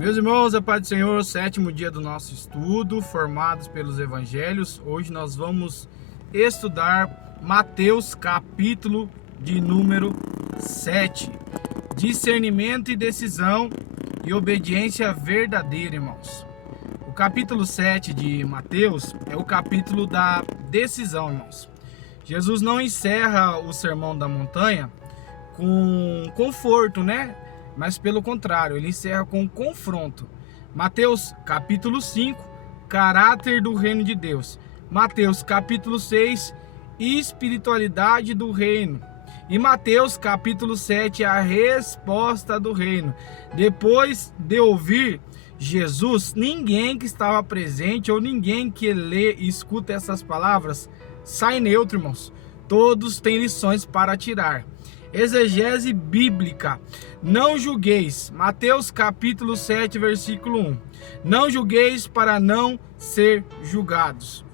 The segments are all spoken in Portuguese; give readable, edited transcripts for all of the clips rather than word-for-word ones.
Meus irmãos, a paz do Senhor, sétimo dia do nosso estudo, formados pelos evangelhos. Hoje nós vamos estudar Mateus capítulo de número 7. Discernimento e decisão e obediência verdadeira, irmãos. O capítulo 7 de Mateus é o capítulo da decisão, irmãos. Jesus não encerra o sermão da montanha com conforto, né? Mas pelo contrário, ele encerra com confronto. Mateus capítulo 5, caráter do reino de Deus. Mateus capítulo 6, espiritualidade do reino. E Mateus capítulo 7, a resposta do reino. Depois de ouvir Jesus, ninguém que estava presente ou ninguém que lê e escuta essas palavras sai neutro, irmãos. Todos têm lições para tirar. Exegese bíblica. Não julgueis. Mateus capítulo 7, versículo 1. Não julgueis para não ser julgados.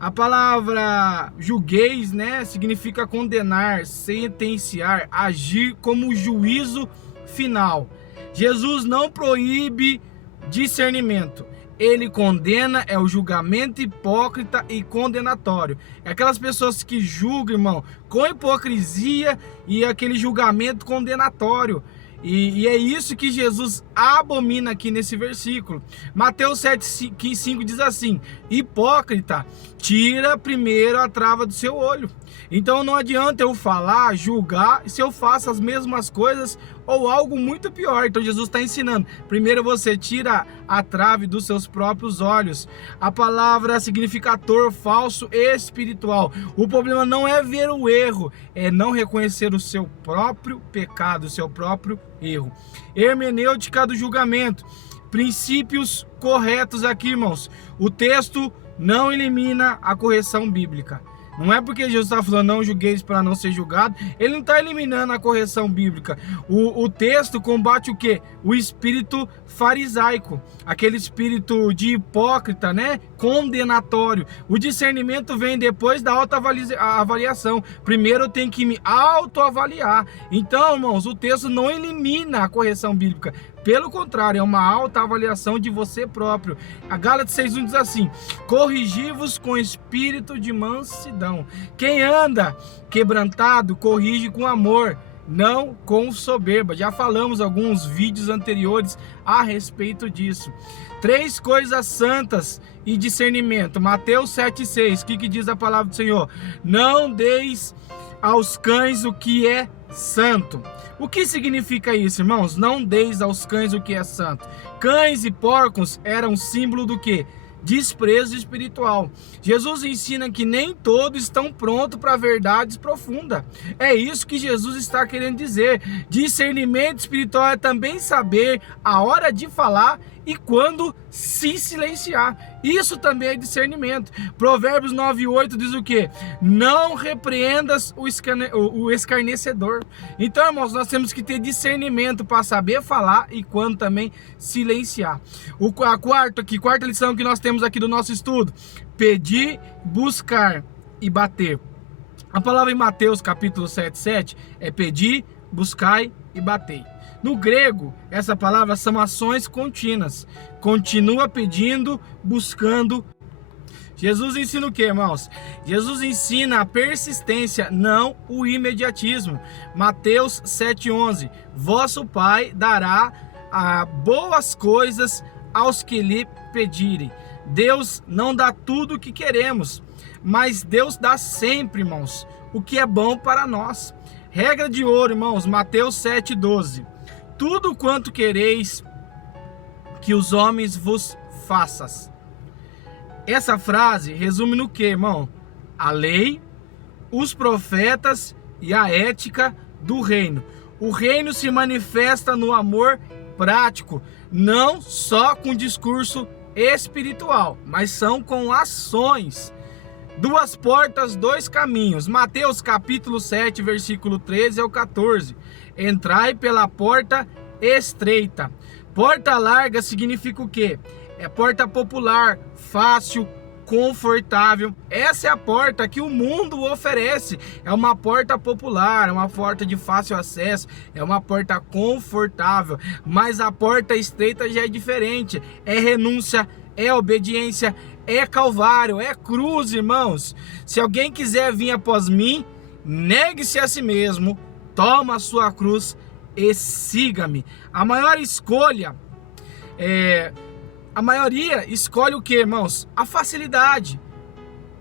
A palavra julgueis, né, significa condenar, sentenciar, agir como juízo final. Jesus não proíbe discernimento. Ele condena, é o julgamento hipócrita e condenatório. É aquelas pessoas que julgam, irmão, com hipocrisia e aquele julgamento condenatório. E é isso que Jesus abomina aqui nesse versículo. Mateus 7,5 diz assim: hipócrita, tira primeiro a trava do seu olho. Então não adianta eu falar, julgar, se eu faço as mesmas coisas ou algo muito pior. Então Jesus está ensinando: primeiro você tira a trave dos seus próprios olhos. A palavra significa ator falso espiritual. O problema não é ver o erro, é não reconhecer o seu próprio pecado, o seu próprio erro. Hermenêutica do julgamento. Princípios corretos aqui, irmãos. O texto não elimina a correção bíblica. Não é porque Jesus está falando não julgueis para não ser julgado, ele não está eliminando a correção bíblica. O texto combate o quê? O espírito farisaico, aquele espírito de hipócrita, né? Condenatório. O discernimento vem depois da autoavaliação. Primeiro eu tenho que me autoavaliar. Então, irmãos, o texto não elimina a correção bíblica. Pelo contrário, é uma autoavaliação de você próprio. A Gálatas 6,1 diz assim: corrigi-vos com espírito de mansidão. Quem anda quebrantado, corrige com amor, não com soberba. Já falamos alguns vídeos anteriores a respeito disso. 3 coisas santas e discernimento. Mateus 7,6. O que diz a palavra do Senhor? Não deis aos cães o que é santo. O que significa isso, irmãos? Não deis aos cães o que é santo. Cães e porcos eram símbolo do quê? Desprezo espiritual. Jesus ensina que nem todos estão prontos para verdades profundas. É isso que Jesus está querendo dizer. Discernimento espiritual é também saber a hora de falar e quando se silenciar. Isso também é discernimento. Provérbios 9,8 diz o quê? Não repreendas o escarnecedor. Então, irmãos, nós temos que ter discernimento para saber falar e quando também silenciar. A quarta lição que nós temos aqui do nosso estudo: pedir, buscar e bater. A palavra em Mateus capítulo 7,7 é pedir, buscai e batei. No grego, essa palavra são ações contínuas. Continua pedindo, buscando. Jesus ensina o que, irmãos? Jesus ensina a persistência, não o imediatismo. Mateus 7,11. Vosso Pai dará boas coisas aos que lhe pedirem. Deus não dá tudo o que queremos, mas Deus dá sempre, irmãos, o que é bom para nós. Regra de ouro, irmãos, Mateus 7,12. Tudo quanto quereis que os homens vos façam. Essa frase resume no que, irmão? A lei, os profetas e a ética do reino. O reino se manifesta no amor prático, não só com discurso espiritual, mas são com ações. 2 portas, 2 caminhos. Mateus capítulo 7, versículo 13 ao 14. Entrai pela porta estreita. Porta larga significa o quê? É porta popular, fácil, confortável. Essa é a porta que o mundo oferece. É uma porta popular, é uma porta de fácil acesso, é uma porta confortável. Mas a porta estreita já é diferente. É renúncia, é obediência, é calvário, é cruz, irmãos. Se alguém quiser vir após mim, negue-se a si mesmo, toma a sua cruz e siga-me. A maior escolha a maioria escolhe o que, irmãos? A facilidade,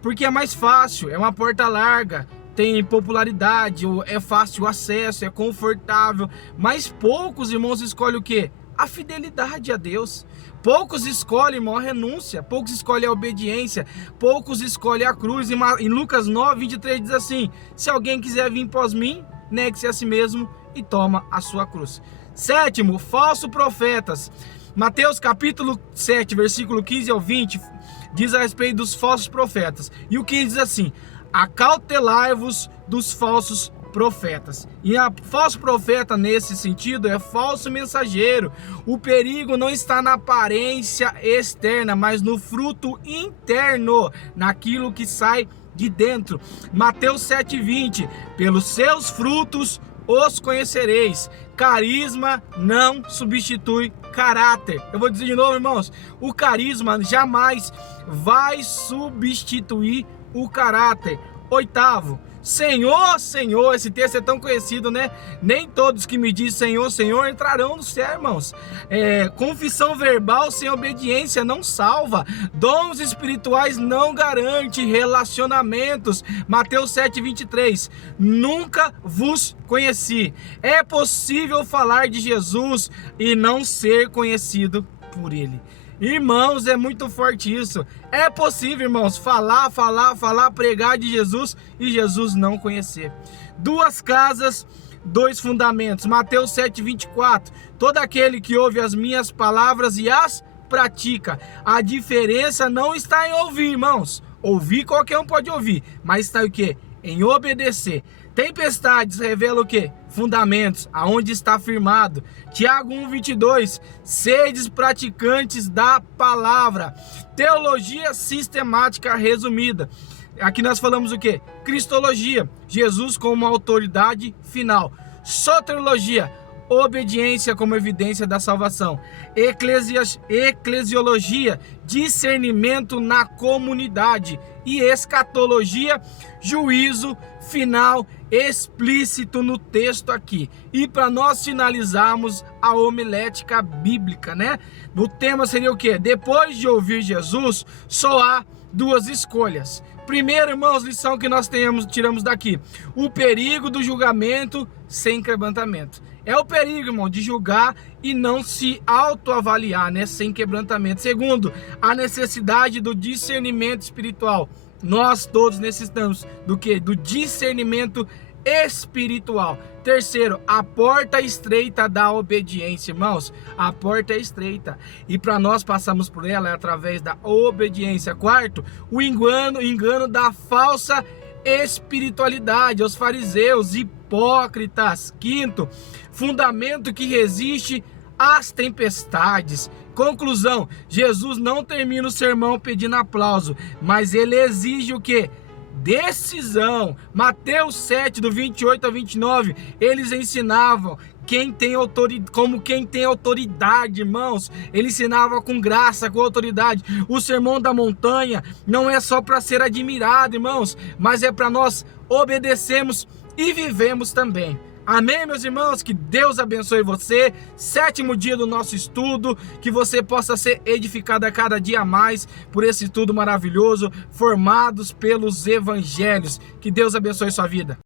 porque é mais fácil, é uma porta larga, tem popularidade, é fácil o acesso, é confortável. Mas poucos, irmãos, escolhem o que? A fidelidade a Deus. Poucos escolhem, irmão, a renúncia, poucos escolhem a obediência, poucos escolhem a cruz. Em Lucas 9, 23 diz assim: se alguém quiser vir após mim, negue-se a si mesmo e toma a sua cruz. Sétimo, falsos profetas. Mateus capítulo 7, versículo 15 ao 20, diz a respeito dos falsos profetas. E o que diz assim: acautelai-vos dos falsos profetas. E a falso profeta nesse sentido é falso mensageiro. O perigo não está na aparência externa, mas no fruto interno, naquilo que sai de dentro. Mateus 7:20, pelos seus frutos os conhecereis. Carisma não substitui caráter. Eu vou dizer de novo, irmãos, o carisma jamais vai substituir o caráter. Oitavo, Senhor, Senhor. Esse texto é tão conhecido, né? Nem todos que me dizem Senhor, Senhor entrarão no céu, irmãos. Confissão verbal sem obediência não salva. Dons espirituais não garante relacionamentos. Mateus 7:23. Nunca vos conheci. É possível falar de Jesus e não ser conhecido por ele. Irmãos, é muito forte isso. É possível, irmãos, falar, pregar de Jesus e Jesus não conhecer. Duas casas, dois fundamentos. Mateus 7:24. Todo aquele que ouve as minhas palavras e as pratica. A diferença não está em ouvir, irmãos. Ouvir qualquer um pode ouvir, mas está o quê? Em obedecer. Tempestades revela o quê? Fundamentos, aonde está firmado. Tiago 1:22, sedes praticantes da palavra. Teologia sistemática resumida. Aqui nós falamos o quê? Cristologia, Jesus como autoridade final. Soteriologia, obediência como evidência da salvação. Eclesiologia, discernimento na comunidade. E escatologia, juízo final explícito no texto aqui. E para nós finalizarmos a homilética bíblica, né? O tema seria o quê? Depois de ouvir Jesus, só há duas escolhas. Primeiro, irmãos, lição que nós tiramos daqui: o perigo do julgamento sem quebrantamento. É o perigo, irmão, de julgar e não se autoavaliar, né? Sem quebrantamento. Segundo, a necessidade do discernimento espiritual. Nós todos necessitamos do quê? Do discernimento espiritual. Terceiro, a porta estreita da obediência, irmãos. A porta é estreita e para nós passarmos por ela é através da obediência. Quarto, o engano da falsa espiritualidade, os fariseus, hipócritas. Quinto, fundamento que resiste às tempestades. Conclusão, Jesus não termina o sermão pedindo aplauso, mas ele exige o quê? Decisão. Mateus 7, do 28 a 29, eles ensinavam como quem tem autoridade, irmãos. Ele ensinava com graça, com autoridade. O sermão da montanha não é só para ser admirado, irmãos, mas é para nós obedecermos e vivemos também. Amém, meus irmãos? Que Deus abençoe você. Sétimo dia do nosso estudo, que você possa ser edificado a cada dia mais por esse estudo maravilhoso, formados pelos evangelhos. Que Deus abençoe sua vida.